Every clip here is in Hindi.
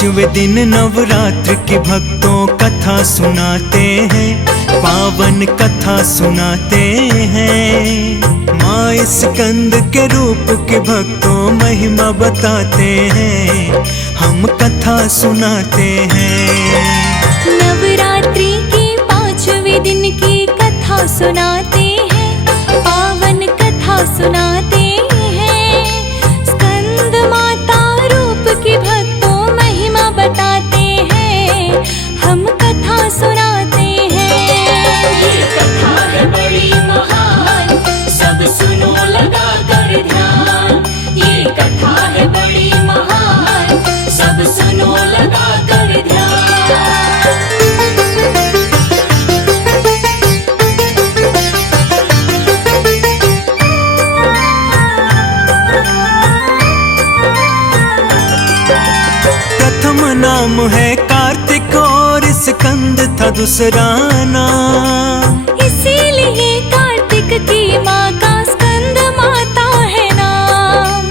पांचवें दिन नवरात्र की भक्तों कथा सुनाते हैं, पावन कथा सुनाते हैं। माँ स्कंद के रूप के भक्तों महिमा बताते हैं, हम कथा सुनाते हैं। नवरात्रि के पांचवें दिन की कथा सुनाते हैं, पावन कथा सुनाते हैं। स्कंद माता रूप की भक्तों महिमा बताते हैं, हम कथा सुनाते हैं। ये कथा है बड़ी महान, सब सुनो लगा कर ध्यान। ये कथा है बड़ी महान, सब सुनो लगा कर ध्यान। प्रथम नाम है कार्तिक और स्कंद था दूसरा नाम, इसीलिए कार्तिक की माँ का स्कंद माता है नाम।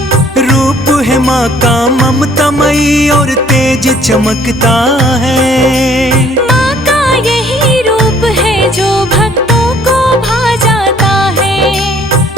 रूप है माँ का ममतामयी और तेज चमकता है। माँ का यही रूप है जो भक्तों को भा जाता है।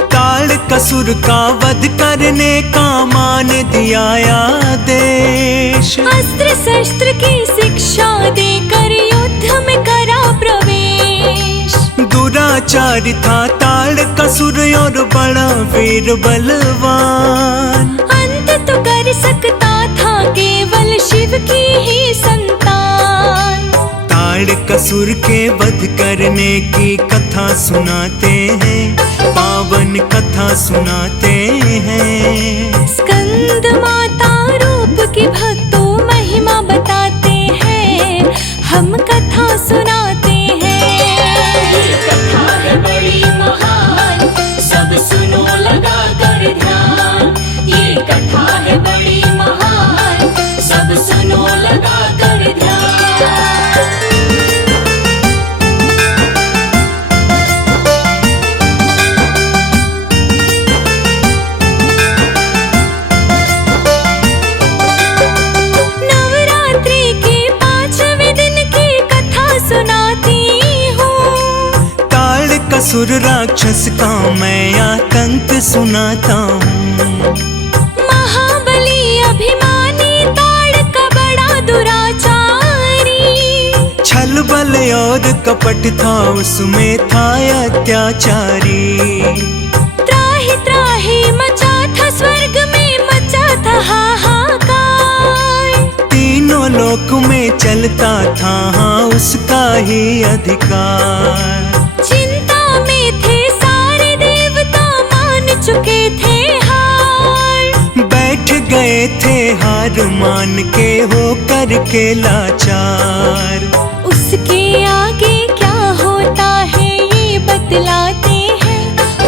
ताड़कासुर का वध करने का मान दिया आदेश, अस्त्र शस्त्र की शिक्षा देकर युद्ध में करा प्रवेश। दुराचारी था ताड़कासुर और बड़ा वीर बलवान, अंत तो कर सकता था केवल शिव की ही संतान। ताड़कासुर के वध करने की कथा सुनाते हैं, पावन कथा सुनाते हैं। स्कंद माता रूप की भक्तों महिमा बताते हैं, हम कथा सुनाते हैं। ये कथा है बड़ी महान, सब सुनो लगा कर ध्यान। ये कथा है बड़ी महान, सब सुनो लगा कर ध्यान। नवरात्रि के पांचवें दिन की कथा सुनाती हूँ। ताड़कासुर राक्षस का मैं आतंक सुनाता हूँ। महाबली अभिमानी ताड़का बड़ा दुराचारी। छल बल और कपट था उसमें था अत्याचारी। त्राहि त्राहि मचा था स्वर्ग में, मचा था हाहाकार। तीनों लोक में चलता था हाँ उसका ही अधिकार। चिंता में थे सारे देवता, मान चुके थे हार। बैठ गए थे हार मान के हो करके लाचार। उसके आगे क्या होता है ये बतलाते हैं,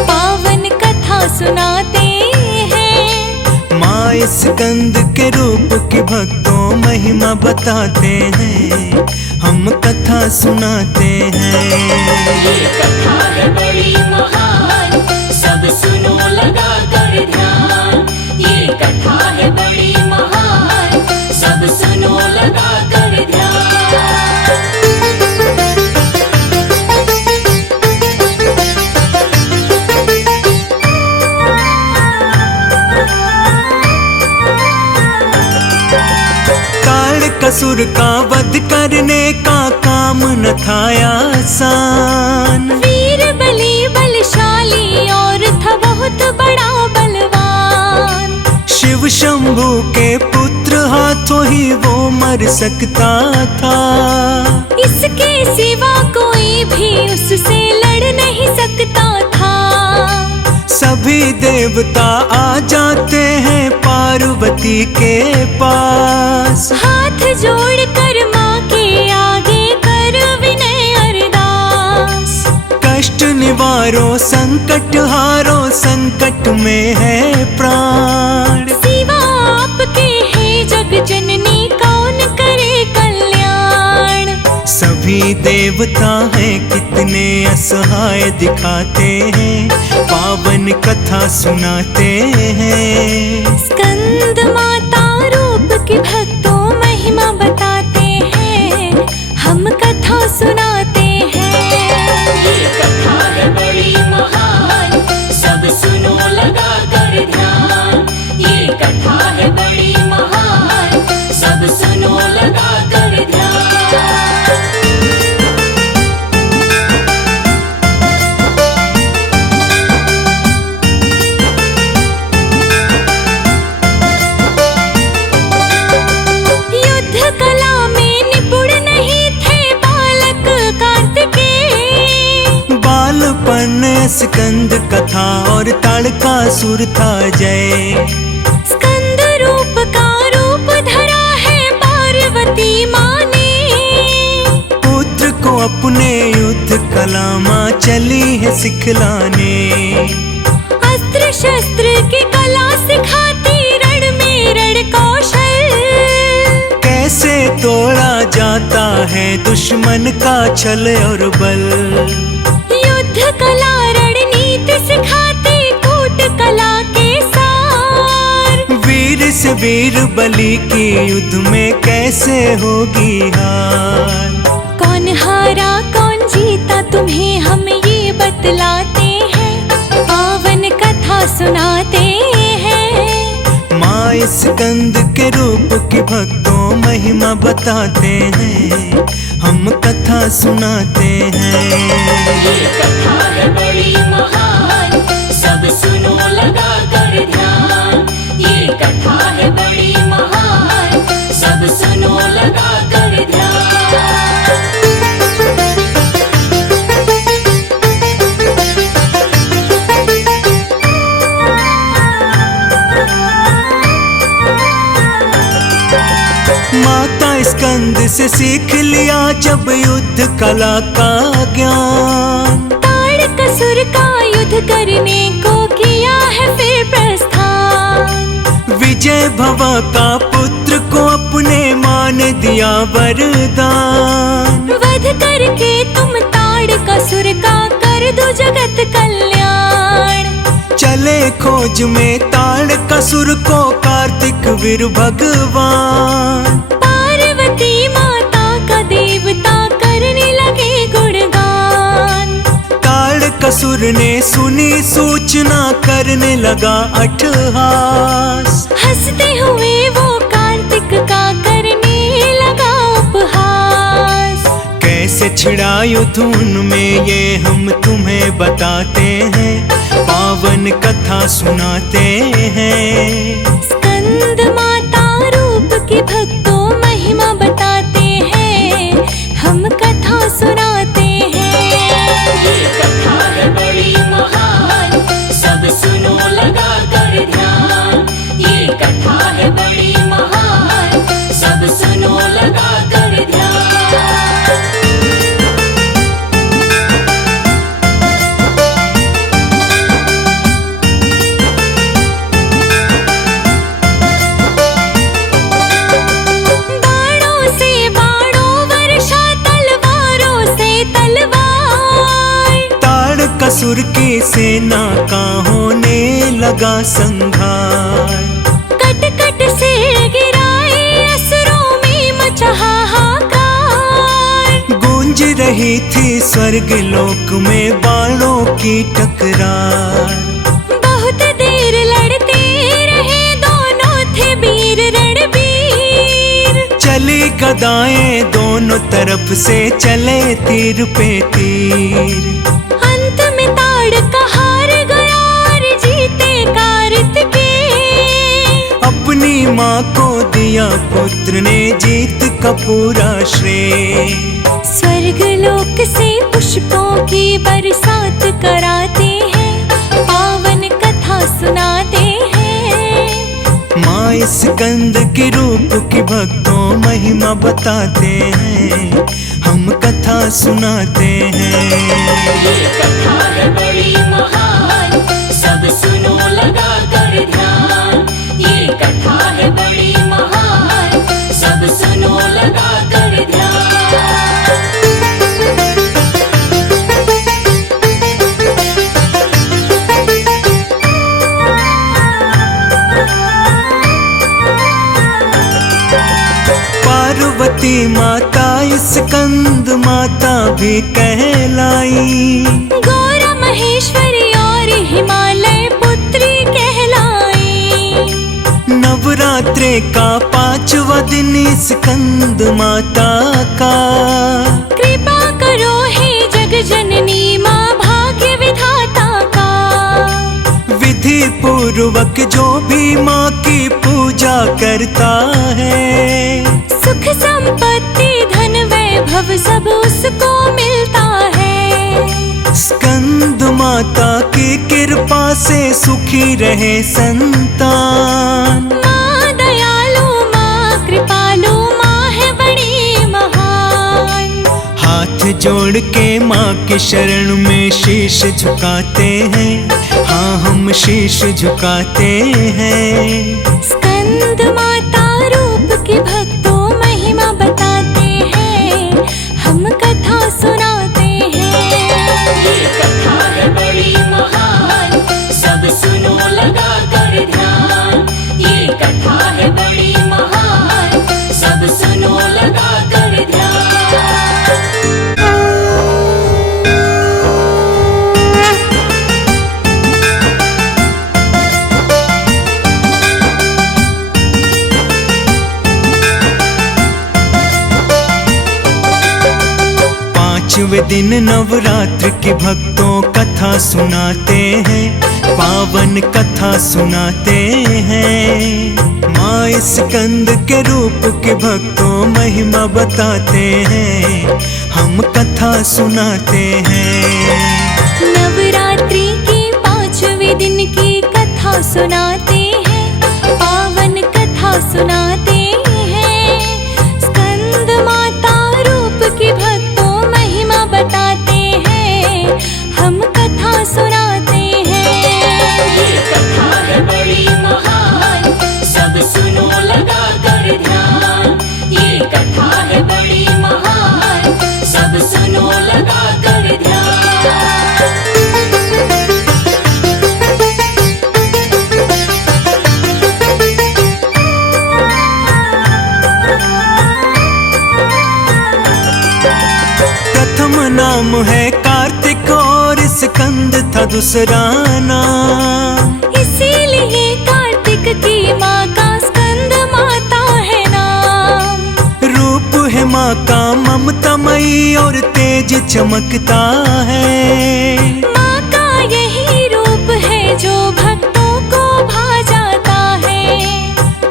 पावन कथा सुनाते हैं। माँ स्कंद के रूप के भक्तों महिमा बताते हैं, हम कथा सुनाते हैं। ये कथा है बड़ी महान, सब सुनो लगा कर ध्यान। ये कथा है बड़ी महान, सब सुनो लगा कर ध्यान। ताड़कासुर का वध करने का काम न था आसान। वीर बली बलशाली और था बहुत बड़ा बलवान। शिव शंभू के पुत्र हाथों ही वो मर सकता था। इसके सिवा कोई भी उससे लड़ नहीं सकता था। सभी देवता आ जाते हैं पार्वती के पास। हाथ जोड़कर माँ के आगे कर विनय अरदास। कष्ट निवारो संकट हारो, संकट में है प्राण। सिवा आपके है जग जननी, कौन करे कल्याण। सभी देवता हैं कितने असहाय दिखाते हैं, पावन कथा सुनाते हैं। स्कंद माता रूप की भक्तों महिमा सब सुनो लगा कर ध्यान। युद्ध कला में निपुण नहीं थे बालक कार्तिकेय। बालपन स्कंद कथा और ताड़कासुर था जय। स्कंद रूप का रूप धरा है पार्वती माँ ने। पुत्र को अपने युद्ध कला माँ चली है सिखलाने। अस्त्र शस्त्र की कला सिखाती रण में रण कौशल। कैसे तोड़ा जाता है दुश्मन का छल और बल। युद्ध कला रणनीति सिखाती कूट कला के सार। वीर से वीर बलि की युद्ध में कैसे होगी हार। कौन हारा कौन जीता तुम्हें हम ये बतलाते हैं, पावन कथा सुनाते हैं। माँ स्कंद के रूप की भक्तों महिमा बताते हैं, हम कथा सुनाते हैं। ये कथा है बड़ी महान, सब सुनो लगा कर ध्यान। ये कथा है बड़ी महान, सब सुनो लगा कर ध्यान। माता स्कंद से सीख लिया जब युद्ध कला का ज्ञान। ताड़कासुर का युद्ध करने को किया है फिर प्रस्थान। विजय भव का पुत्र को अपने माँ ने दिया वरदान। वध करके तुम ताड़कासुर का कर दो जगत कल्याण। चले खोज में ताड़कासुर को कार्तिक वीर भगवान। पार्वती माता का देवता करने लगे गुणगान। ताड़कासुर ने सुनी सूचना करने लगा अट्टहास। हंसते हुए वो कार्तिक का करने लगा उपहास। कैसे छिड़ा युद्ध उनमें ये हम तुम्हें बताते हैं, पावन कथा सुनाते हैं। स्कंद माता रूप की भक्तों महिमा बताते हैं, हम कथा सुनाते हैं। ये कथा है बड़ी महान, सब सुनो लगा कर ध्यान। ये कथा है बड़ी महान, सब सुनो लगा कर ध्यान। बाणों से बाणों वर्षा, तलवारों से तलवार। ताड़कासुर की सेना का होने लगा संहार। कट कट से गिराए असुरों में मचा हाहाकार। गूंज रही थी स्वर्ग लोक में बाणों की टकरार। बहुत देर लड़ते रहे दोनों थे वीर रणवीर। चली गदाएं दोनों तरफ से चले तीर पे तीर। अंत में ताड़का हार गया और जीते कार्तिकेय। अपनी माँ को दिया पुत्र ने जीत का पूरा श्रेय। स्वर्ग लोक से पुष्पों की बरसात कराते हैं, पावन कथा सुनाते हैं। माँ स्कंद के रूप की भक्तों महिमा बताते हैं, हम कथा सुनाते हैं। ये कथा है बड़ी महान, सब सुनो लगा कर ध्यान। ये कथा है बड़ी महान, सब सुनो लगा कर ध्यान। पार्वती माता स्कंद माता भी कहलाई। गौरा महेश्वरी और हिमालय पुत्री कहलाई। नवरात्रे का 5वां दिन स्कंद माता का। कृपा करो हे जग जननी माँ भाग्य विधाता का। विधि पूर्वक जो भी माँ की पूजा करता है, सुख संपत्ति धन वैभव सब उसको मिलता है। स्कंद माता की कृपा से सुखी रहे संतान। माँ दयालु माँ कृपालु माँ है बड़ी महान। हाथ जोड़ के माँ के शरण में शीश झुकाते हैं, हाँ हम शीश झुकाते हैं। स्कंद माता रूप की भक्तों महिमा बताते हैं, हम कथा सुनाते हैं। ये कथा है बड़ी महान, सब सुनो लगा कर ध्यान। ये कथा है बड़ी महान, सब सुनो लगा कर ध्यान। पांचवें दिन नवरात्र की भक्तों कथा सुनाते हैं, पावन कथा सुनाते हैं। माँ स्कंद के रूप के भक्तों महिमा बताते हैं, हम कथा सुनाते हैं। नवरात्रि के 5वें दिन की कथा सुनाते हैं, पावन कथा सुनाते हैं। स्कंद माता रूप की भक्तों महिमा बताते हैं, हम कथा सुनाते हैं। ये कथा है बड़ी महान, सब सुनो लगा कर ध्यान। ये कथा है बड़ी महान, सब सुनो लगा कर ध्यान। प्रथम नाम है कार्तिक और स्कंद था दूसरा नाम। इसीलिए कार्तिक की माँ का स्कंद माता है नाम। रूप है माँ का ममतामयी और तेज चमकता है। माँ का यही रूप है जो भक्तों को भा जाता है।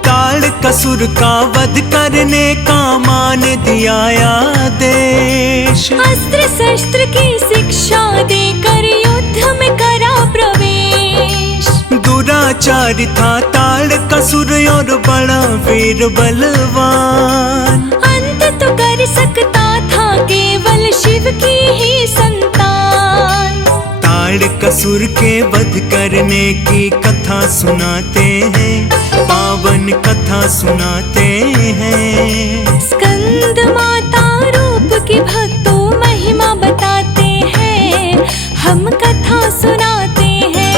ताड़कासुर का वध करने का मान दिया आदेश। अस्त्र शस्त्र की शिक्षा देकर युद्ध में करा प्रवेश। दुराचारी था ताड़कासुर और बड़ा वीर बलवान। अंत तो कर सकता था केवल शिव की ही संतान। ताड़कासुर के वध करने की कथा सुनाते हैं, पावन कथा सुनाते हैं। स्कंद माता रूप की भक्तों महिमा बताते हैं, हम कथा सुनाते हैं।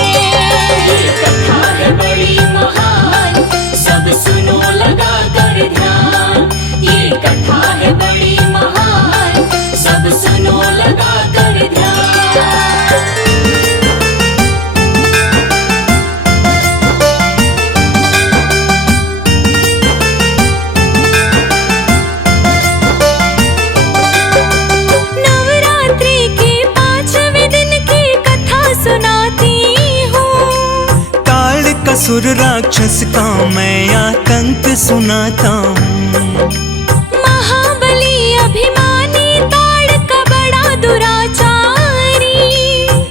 ये कथा है बड़ी महान, सब सुनो लगा कर ध्यान। ये कथा है बड़ी महान, सब सुनो लगा कर ध्यान। नवरात्रि के 5वें दिन की कथा सुनाती हूँ। ताड़कासुर राक्षस का मैं आतंक सुनाता हूँ। महाबली अभिमानी ताड़का बड़ा दुराचारी।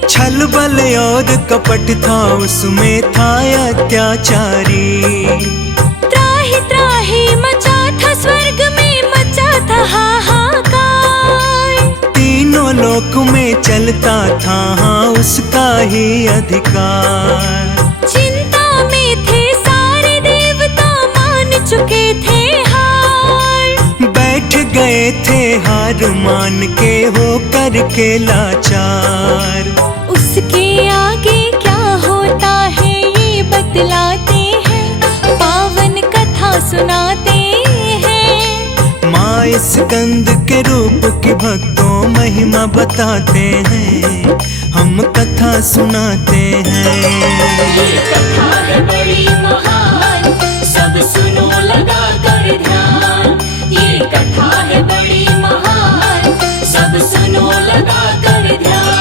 छल बल और कपट था उसमें था अत्याचारी। त्राहि त्राहि मचा था स्वर्ग में मचा था हाहाकार। तीनों लोक में चलता था हाँ उसका ही अधिकार। चिंता में थे सारे देवता मान चुके थे हार। बैठ गए थे हार मान के हो करके लाचार। उसके आगे क्या होता है ये बतलाते हैं, पावन कथा सुनाते हैं। माँ स्कंद के रूप की भक्तों महिमा बताते हैं, हम कथा सुनाते हैं। ये कथा है बड़ी महान, सब सुनो ध्यान, ये कथा है बड़ी महान, सब सुनो लगा कर ध्यान।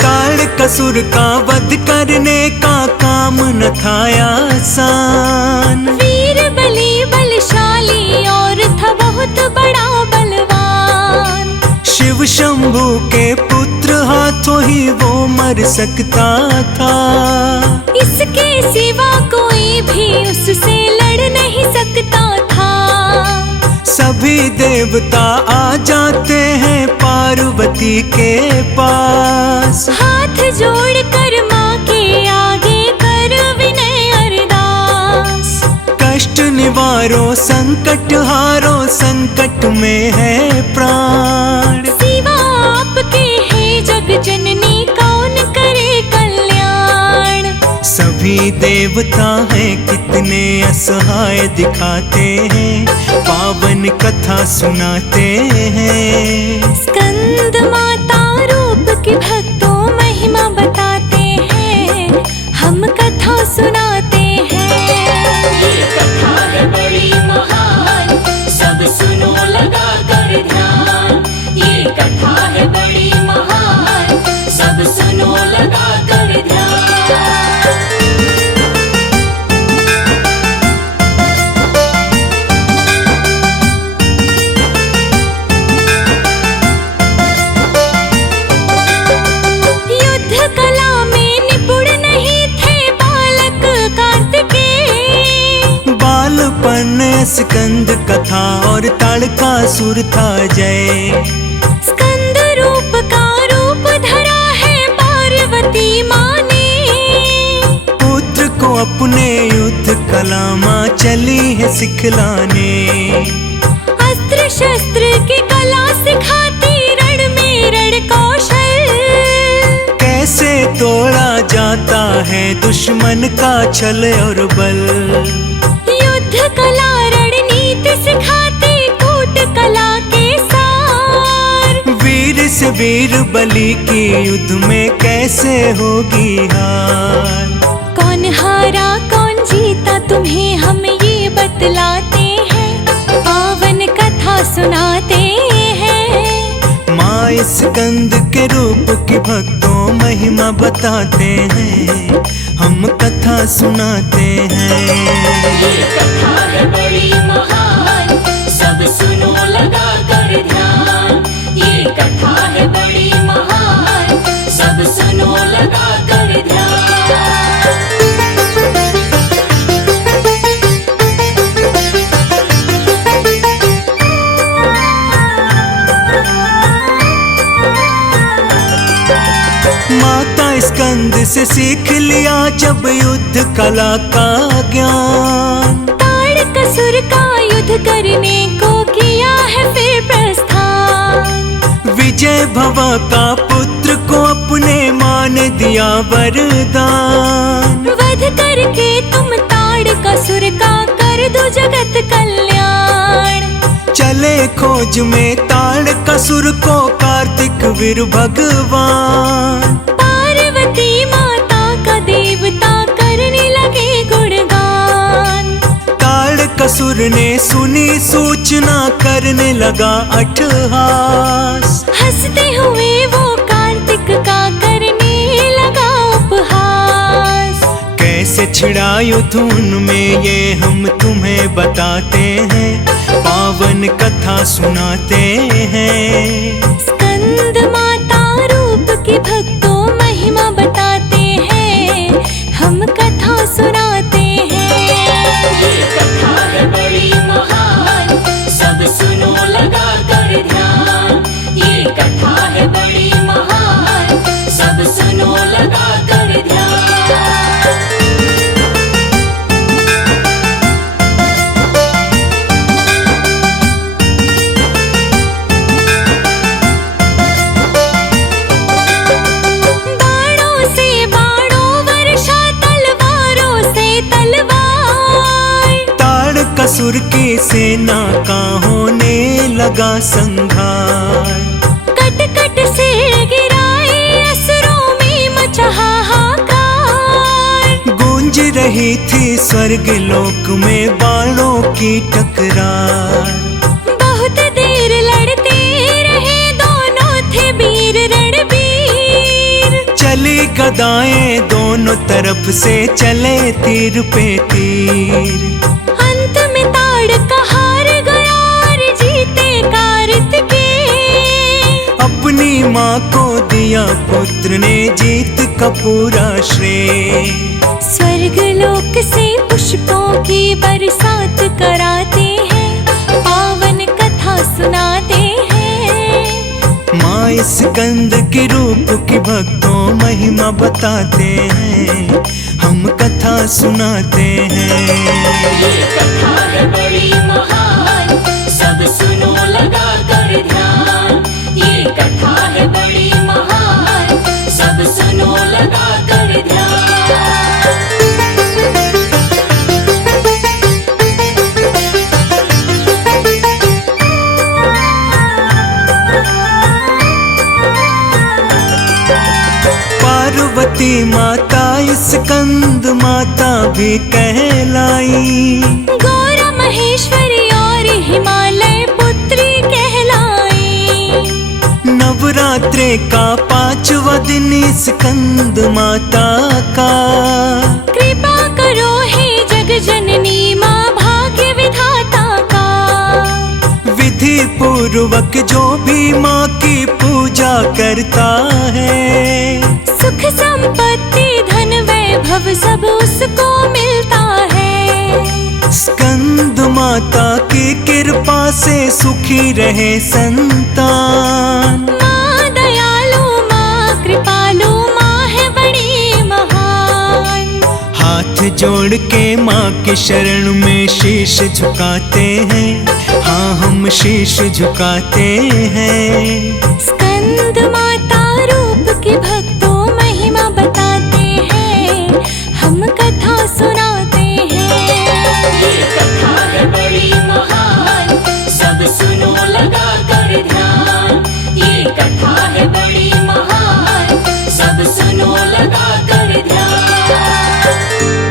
ताड़कासुर का वध करने का काम न था आसान। वीर बलि बलशाली और था बहुत बड़ा बलवान। शिव शंभू के पुत्र हाथों ही वो मर सकता था। इसके सिवा कोई भी उससे लड़ नहीं सकता था। सभी देवता आ जाते हैं पार्वती के पास। हाथ जोड़ कर माँ के आगे कर विनय अरदास। कष्ट निवारो संकट हारो, संकट में है प्राण। सिवा आपके है जग जननी, कौन करे कल्याण। सभी देवता हैं कितने असहाय दिखाते हैं, पावन कथा सुनाते हैं। स्कंद माता रूप के भक्तों महिमा बताते हैं, हम कथा सुनाते हैं। ये कथा है बड़ी महान, सब सुनो लगा कर ध्यान, ये कथा है बड़ी महान, सब सुनो लगा कर ध्यान। युद्ध कला में निपुण नहीं थे बालक कार्तिकेय। बालपन स्कंद कथा और ताड़कासुर था जय। स्कंद रूप का रूप धरा है पार्वती माँ ने। पुत्र को अपने युद्ध कला माँ चली है सिखलाने। अस्त्र शस्त्र की कला सिखाती, रण में रण कौशल। कैसे तोड़ा जाता है दुश्मन का छल और बल। युद्ध कला रणनीति सिखाती, कूट कला के सार। वीर से वीर बलि की युद्ध में कैसे होगी हार। कौन हारा कौन जीता तुम्हें हम ये बतलाते हैं, पावन कथा सुनाते हैं। माँ स्कंद के रूप की भक्तों महिमा बताते हैं, हम कथा सुनाते हैं। ये कथा है बड़ी महान, सब सुनो लगा कर ध्यान, ये कथा है बड़ी महान, सब सुनो लगा कर ध्यान। माता स्कंद से सीख लिया जब युद्ध कला का ज्ञान। ताड़कासुर का युद्ध करने को किया है फिर प्रस्थान। विजय भवा का पुत्र को अपने माँ ने दिया वरदान। वध करके तुम ताड़कासुर का कर दो जगत कल्याण। चले खोज में ताड़कासुर को कार्तिक वीर भगवान। पार्वती माता का देवता करने लगे गुणगान। ताड़कासुर ने सुनी सूचना करने लगा अट्टहास। हंसते हुए वो कार्तिक का करने लगा उपहास। कैसे छिड़ा युद्ध उनमें ये हम तुम्हें बताते हैं, पावन कथा सुनाते हैं। स्कंद माता रूप के भक्तों महिमा बताते हैं, हम कथा सुनाते हैं। ये कथा है बड़ी महान, सब सुनो लगा कर ध्यान, ये कथा है बड़ी महान, सब सुनो लगा कर ध्यान। ताड़कासुर की सेना का होने लगा होगा संहार। कट कट से गिराए असुरों में मचा हाहाकार। गूंज रही थी स्वर्ग लोक में बाणों की टकरार। बहुत देर लड़ते रहे दोनों थे वीर रणवीर। चली गदाएं दोनों तरफ से चले तीर पे तीर। अंत में ताड़का हार गया और जीते कार्तिकेय। अपनी माँ को दिया पुत्र ने जीत का पूरा श्रेय। स्वर्ग लोक से पुष्पों की बरसात कराते हैं, पावन कथा सुनाते हैं। माँ स्कंद के रूप की भक्तों महिमा बताते हैं, हम कथा सुनाते हैं। ये कथा है बड़ी महान, सब सुनो लगा कर ध्यान। ये कथा है बड़ी महान, सब सुनो लगा कर ध्यान। पार्वती माता स्कंद माता भी कहलाई। गौरा महेश्वरी और हिमालय पुत्री कहलाई। नवरात्रे का 5वां दिन स्कंद माता का। कृपा करो हे जग जननी माँ भाग्य विधाता का। विधि पूर्वक जो भी माँ की पूजा करता है, सुख संपत्ति धन वैभव सब उसको मिलता है। स्कंद माता की कृपा से सुखी रहे संतान। माँ दयालु माँ कृपालु माँ है बड़ी महान। हाथ जोड़ के माँ के शरण में शीश झुकाते हैं, हाँ हम शीश झुकाते हैं।